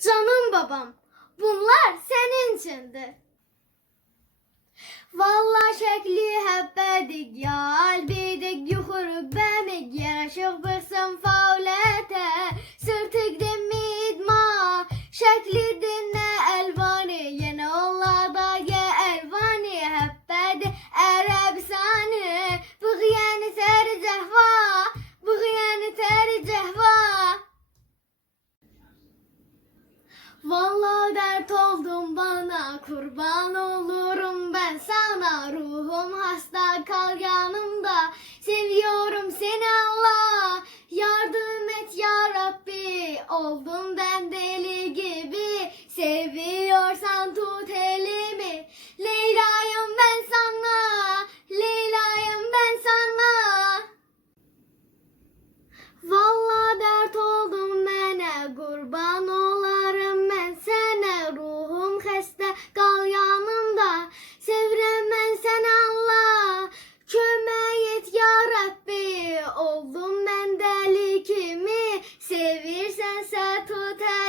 Canım babam, bunlar senin içindir. Vallahi şekli hep bedik ya Albidik yukarı bemek Yaraşık bırsın faulete Sırtık demidma Şekli dinle Vallahi dert oldum bana kurban olurum. Ben sana ruhum hasta kal yanımda. Seviyorum seni Allah. Yardım et ya Rabbi. Oldum ben deli to tell.